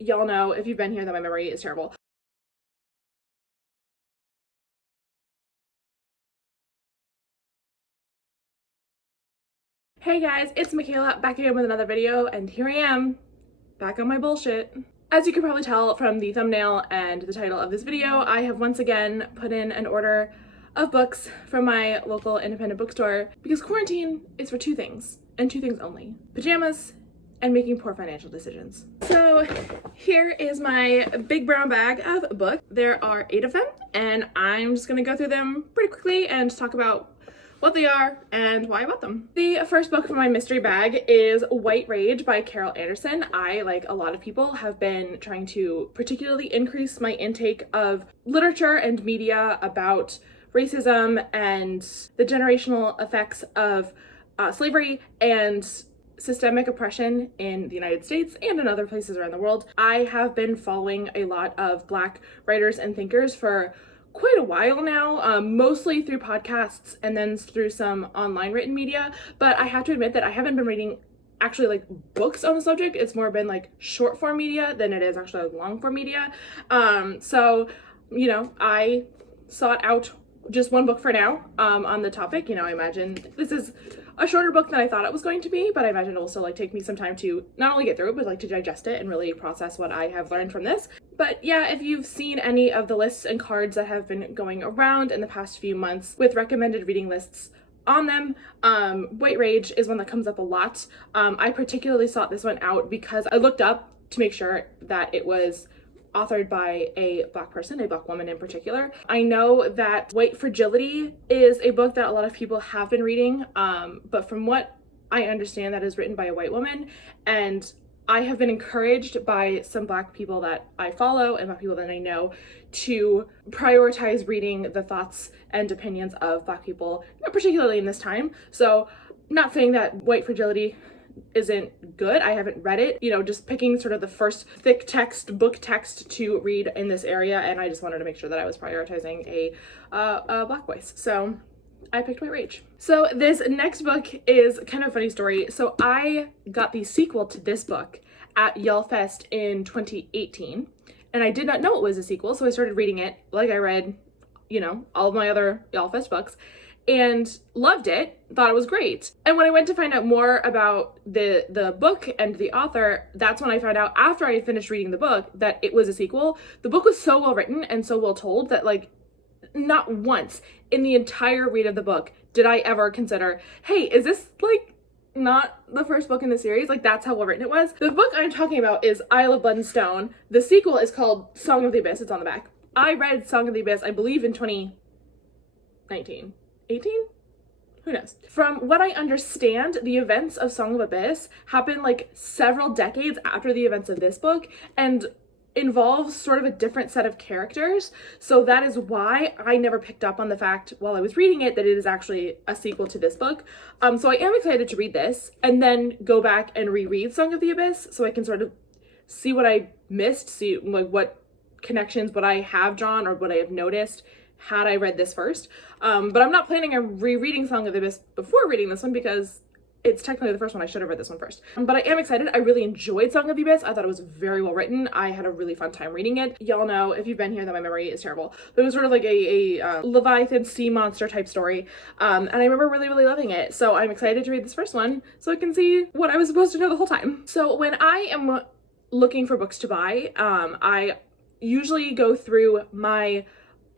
Y'all know, if you've been here, that my memory is terrible. Hey guys, it's Michaela back again with another video, and here I am, back on my bullshit. As you can probably tell from the thumbnail and the title of this video, I have once again put in an order of books from my local independent bookstore because quarantine is for two things, and two things only: pajamas and making poor financial decisions. So here is my big brown bag of books. There are 8 of them, and I'm just gonna go through them pretty quickly and talk about what they are and why I bought them. The first book from my mystery bag is White Rage by Carol Anderson. I, like a lot of people, have been trying to particularly increase my intake of literature and media about racism and the generational effects of slavery and systemic oppression in the United States and in other places around the world. I have been following a lot of Black writers and thinkers for quite a while now, mostly through podcasts and then through some online written media, but I have to admit that I haven't been reading actually like books on the subject. It's more been like short form media than it is actually like long form media. So, you know, I sought out just one book for now on the topic. You know, I imagine this is a shorter book than I thought it was going to be, but I imagine it will still like take me some time to not only get through it, but like to digest it and really process what I have learned from this. But yeah, if you've seen any of the lists and cards that have been going around in the past few months with recommended reading lists on them, White Rage is one that comes up a lot. I particularly sought this one out because I looked up to make sure that it was authored by a Black person, a Black woman in particular. I know that White Fragility is a book that a lot of people have been reading, but from what I understand, that is written by a white woman, and I have been encouraged by some Black people that I follow and Black people that I know to prioritize reading the thoughts and opinions of Black people, particularly in this time. So, not saying that White Fragility isn't good. I haven't read it, you know, just picking sort of the first thick text, book text to read in this area, and I just wanted to make sure that I was prioritizing a Black voice. So I picked White Rage. So this next book is kind of a funny story. So I got the sequel to this book at YALLFest in 2018, and I did not know it was a sequel, so I started reading it like I read, you know, all of my other YALLFest books, and loved it, thought it was great. And when I went to find out more about the book and the author, that's when I found out, after I had finished reading the book, that it was a sequel. The book was so well written and so well told that, like, not once in the entire read of the book did I ever consider, hey, is this like not the first book in the series? Like, that's how well written it was. The book I'm talking about is Isle of Blood and Stone. The sequel is called Song of the Abyss. It's on the back. I read Song of the Abyss, I believe, in 2019. 18? Who knows? From what I understand, the events of Song of Abyss happen like several decades after the events of this book and involves sort of a different set of characters. So that is why I never picked up on the fact while I was reading it that it is actually a sequel to this book. So I am excited to read this and then go back and reread Song of the Abyss so I can sort of see what I missed, see like what connections, what I have drawn or what I have noticed had I read this first. But I'm not planning on rereading Song of the Abyss before reading this one because it's technically the first one. I should have read this one first. But I am excited. I really enjoyed Song of the Abyss. I thought it was very well written. I had a really fun time reading it. Y'all know, if you've been here, that my memory is terrible. But it was sort of like a Leviathan sea monster type story. And I remember really, really loving it. So I'm excited to read this first one so I can see what I was supposed to know the whole time. So when I am looking for books to buy, I usually go through my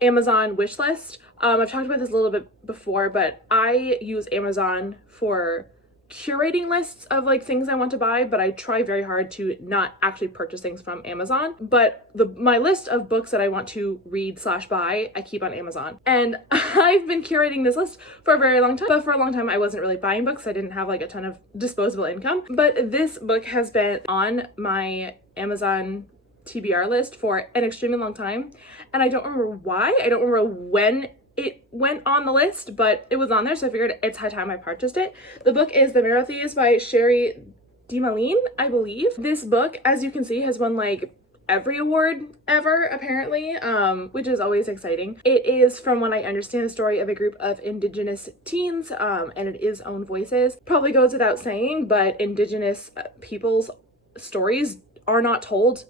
Amazon wish list. I've talked about this a little bit before, but I use Amazon for curating lists of like things I want to buy, but I try very hard to not actually purchase things from Amazon. But my list of books that I want to read / buy, I keep on Amazon. And I've been curating this list for a very long time, but for a long time I wasn't really buying books. I didn't have like a ton of disposable income. But this book has been on my Amazon TBR list for an extremely long time, and I don't remember why. I don't remember when it went on the list, but it was on there, so I figured it's high time I purchased it. The book is The Marothis by Sherry DeMaline, I believe. This book, as you can see, has won like every award ever, apparently, which is always exciting. It is, from what I understand, the story of a group of Indigenous teens, and it is own voices. Probably goes without saying, but Indigenous people's stories are not told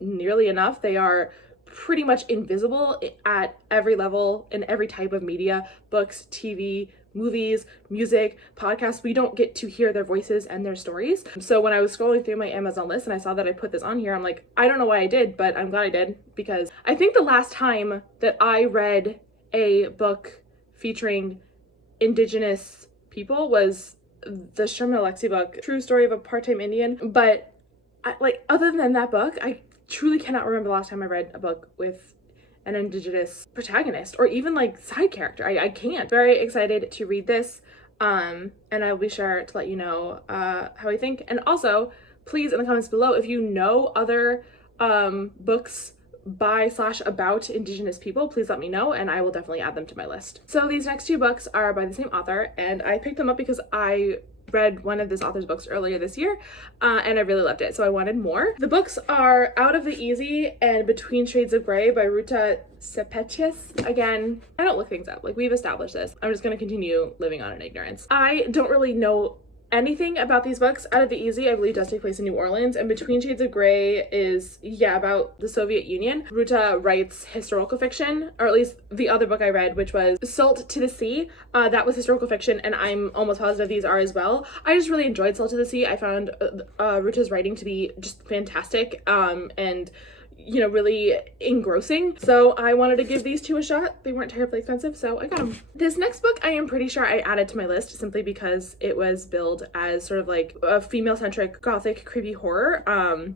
nearly enough. They are pretty much invisible at every level in every type of media, books, TV, movies, music, podcasts. We don't get to hear their voices and their stories. So when I was scrolling through my Amazon list and I saw that I put this on here, I'm like, I don't know why I did, but I'm glad I did, because I think the last time that I read a book featuring Indigenous people was the Sherman Alexie book, True Story of a Part-Time Indian. But other than that book, I truly cannot remember the last time I read a book with an Indigenous protagonist or even like side character. I can't. Very excited to read this, and I'll be sure to let you know how I think. And also, please in the comments below, if you know other books by/about Indigenous people, please let me know and I will definitely add them to my list. So these next two books are by the same author, and I picked them up because I read one of this author's books earlier this year, and I really loved it, so I wanted more. The books are Out of the Easy and Between Shades of Grey by Ruta Sepetys. Again, I don't look things up, like we've established this. I'm just gonna continue living on in ignorance. I don't really know anything about these books. Out of the Easy, I believe, does take place in New Orleans, and Between Shades of Grey is, yeah, about the Soviet Union. Ruta writes historical fiction, or at least the other book I read, which was Salt to the Sea. That was historical fiction, and I'm almost positive these are as well. I just really enjoyed Salt to the Sea. I found Ruta's writing to be just fantastic, and you know, really engrossing. So I wanted to give these two a shot. They weren't terribly expensive, so I got them. This next book I am pretty sure I added to my list simply because it was billed as sort of like a female-centric gothic creepy horror,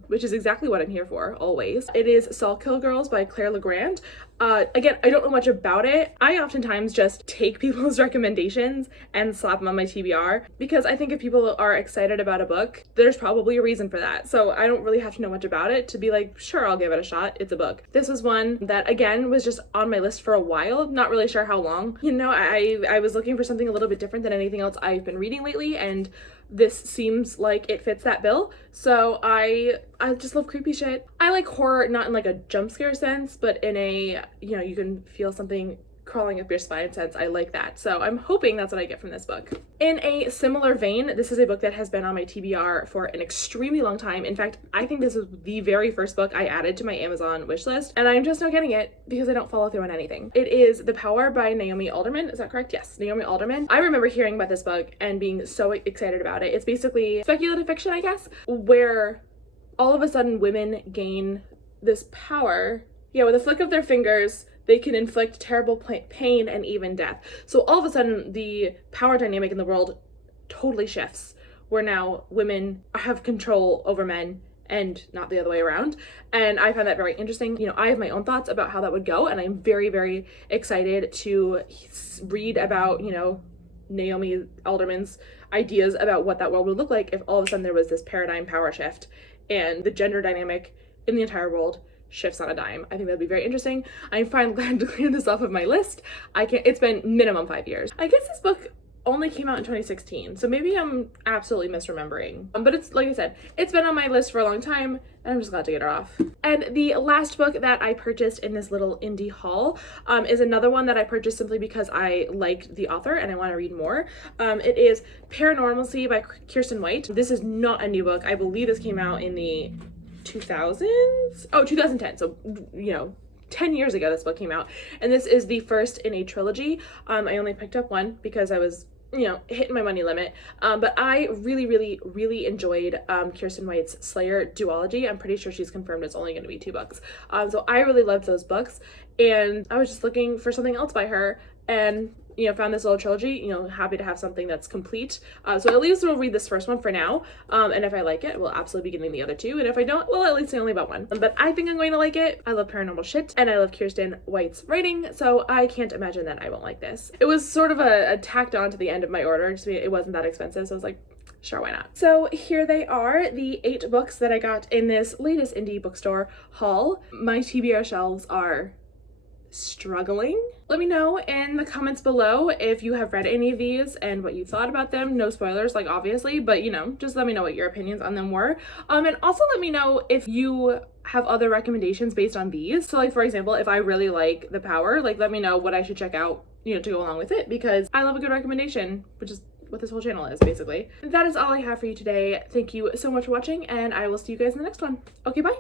which is exactly what I'm here for, always. It is Sawkill Girls by Claire Legrand. Again, I don't know much about it. I oftentimes just take people's recommendations and slap them on my TBR because I think if people are excited about a book, there's probably a reason for that. So I don't really have to know much about it to be like, sure, I'll give it a shot. It's a book. This was one that, again, was just on my list for a while. Not really sure how long. You know, I was looking for something a little bit different than anything else I've been reading lately, and this seems like it fits that bill. So I just love creepy shit. I like horror, not in like a jump scare sense, but in a, you know, you can feel something crawling up your spine sense. I like that. So I'm hoping that's what I get from this book. In a similar vein, this is a book that has been on my TBR for an extremely long time. In fact, I think this is the very first book I added to my Amazon wishlist, and I'm just not getting it because I don't follow through on anything. It is The Power by Naomi Alderman. Is that correct? Yes, Naomi Alderman. I remember hearing about this book and being so excited about it. It's basically speculative fiction, I guess, where all of a sudden women gain this power. Yeah, with a flick of their fingers, they can inflict terrible pain and even death. So all of a sudden, the power dynamic in the world totally shifts, where now women have control over men and not the other way around. And I found that very interesting. You know, I have my own thoughts about how that would go, and I'm very, very excited to read about, you know, Naomi Alderman's ideas about what that world would look like if all of a sudden there was this paradigm power shift and the gender dynamic in the entire world shifts on a dime. I think that'd be very interesting. I'm finally glad to clear this off of my list. It's been minimum 5 years. I guess this book only came out in 2016, so maybe I'm absolutely misremembering. But it's, like I said, it's been on my list for a long time, and I'm just glad to get it off. And the last book that I purchased in this little indie haul is another one that I purchased simply because I liked the author and I want to read more. It is Paranormalcy by Kirsten White. This is not a new book. I believe this came out in the 2000s? Oh, 2010. So, you know, 10 years ago this book came out. And this is the first in a trilogy. I only picked up one because I was, you know, hitting my money limit. But I really, really, really enjoyed Kirsten White's Slayer duology. I'm pretty sure she's confirmed it's only going to be 2 books. So I really loved those books. And I was just looking for something else by her. And you know, found this little trilogy, you know, happy to have something that's complete. So at least we'll read this first one for now. And if I like it, we'll absolutely be getting the other 2. And if I don't, well, at least I only bought one. But I think I'm going to like it. I love paranormal shit and I love Kirsten White's writing. So I can't imagine that I won't like this. It was sort of a tacked on to the end of my order. Just it wasn't that expensive. So I was like, sure, why not? So here they are, the 8 books that I got in this latest indie bookstore haul. My TBR shelves are struggling. Let me know in the comments below if you have read any of these and what you thought about them. No spoilers, like obviously, but you know, just let me know what your opinions on them were. And also let me know if you have other recommendations based on these. So like, for example, if I really like The Power, like let me know what I should check out, you know, to go along with it, because I love a good recommendation, which is what this whole channel is basically. That is all I have for you today. Thank you so much for watching, and I will see you guys in the next one. Okay, bye.